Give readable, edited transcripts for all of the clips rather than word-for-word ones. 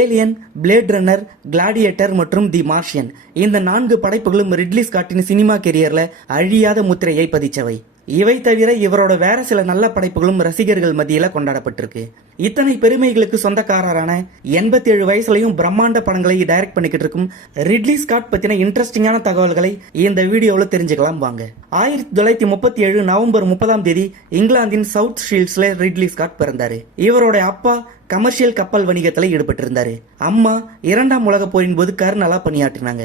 Alien, plate runner, gladiator மற்றும் தி Martian இந்த 4 படைப்புகளும் ridley ஸ்காட்டின் cinema கெரியர்ல அழியாத முத்திரையை பதிச்சவை. இவை தவிர இவரோட வேற சில நல்ல படைப்புகளும் ரசிகர்கள் மத்தியில கொண்டாடப்பட்டிருக்கு. இத்தனை பெருமைகளுக்கு சொந்தக்காரரான 87 வயசுலயும் பிரம்மாண்ட படங்களை டைரக்ட் பண்ணிக்கிட்டு இருக்கும் ரிட்லி ஸ்காட் பத்தின இன்ட்ரெஸ்டிங்கான தகவல்களை இந்த வீடியோவில் தெரிஞ்சுக்கலாம் வாங்க. 1937 நவம்பர் 30 இங்கிலாந்தின் சவுத் ஷீல்ட்ஸ்ல ரிட்லி ஸ்காட் பிறந்தாரு. இவரோட அப்பா கமர்ஷியல் கப்பல் வணிகத்தில் ஈடுபட்டிருந்தாரு. அம்மா 2ஆம் உலக போரின் போது கர்னலா பணியாற்றினாங்க.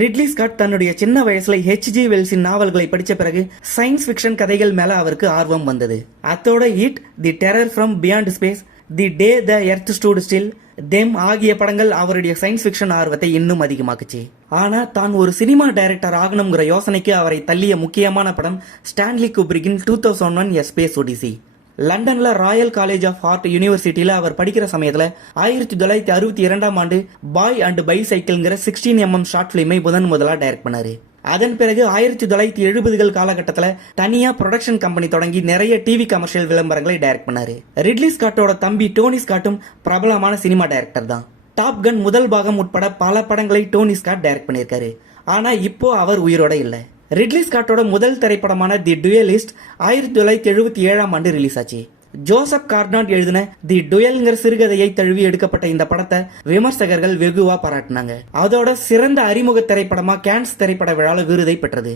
ரிட்லி ஸ்காட் தன்னுடைய சின்ன வயசுல H.G. வெல்ஸின் நாவல்களை படிச்ச பிறகு சயின்ஸ் ஃபிக்ஷன் கதைகள் மேல அவருக்கு ஆர்வம் வந்தது. அத்தோட it, the terror from beyond space, the day the earth stood still, them ஆகிய படங்கள் அவருடைய சயின்ஸ் ஃபிக்ஷன் ஆர்வத்தை இன்னும் அதிகமாக்குச்சு. ஆனா தான் ஒரு சினிமா டைரக்டர் ஆகணுங்கிற யோசனைக்கு அவரை தள்ளிய முக்கியமான படம் ஸ்டான்லி குப்ரிக்கின் 2001 எ ஸ்பேஸ் ஒடிசி. லண்டன்ல ராயல் காலேஜ் ஆஃப் ஆர்ட் யூனிவர்சிட்டியில அவர் படிக்கிற சமயத்துல 1962ஆம் ஆண்டு பாய் அண்ட் பைசைக்கிள்ங்கிற 16mm ஷார்ட் பிலிமை முதலா டைரக்ட் பண்ணாரு. அதன் பிறகு 1970கள் காலகட்டத்துல தனியா ப்ரொடக்ஷன் கம்பெனி தொடங்கி நிறைய டிவி கமர்ஷியல் விளம்பரங்களை டைரக்ட் பண்ணாரு. ரிட்லி ஸ்காட்டோட தம்பி டோனி ஸ்காட்டும் பிரபலமான சினிமா டைரக்டர் தான். டாப் கன் முதல் பாகம் உட்பட பல படங்களை டோனி ஸ்காட் டைரக்ட் பண்ணியிருக்காரு. ஆனா இப்போ அவர் உயிரோட இல்ல. ரிட்லி ஸ்காட்டோட முதல் திரைப்படமான தி டுயலிஸ்ட் 1977ஆம் ஆண்டு ரிலீஸ் ஆச்சு. ஜோசப் கார்னாட் எழுதின தி டுயல்ங்கிற சிறுகதையை தழுவி எடுக்கப்பட்ட இந்த படத்தை விமர்சகர்கள் வெகுவா பாராட்டினாங்க. அதோட சிறந்த அறிமுக திரைப்படமா கேன்ஸ் திரைப்பட விழால விருதை பெற்றது.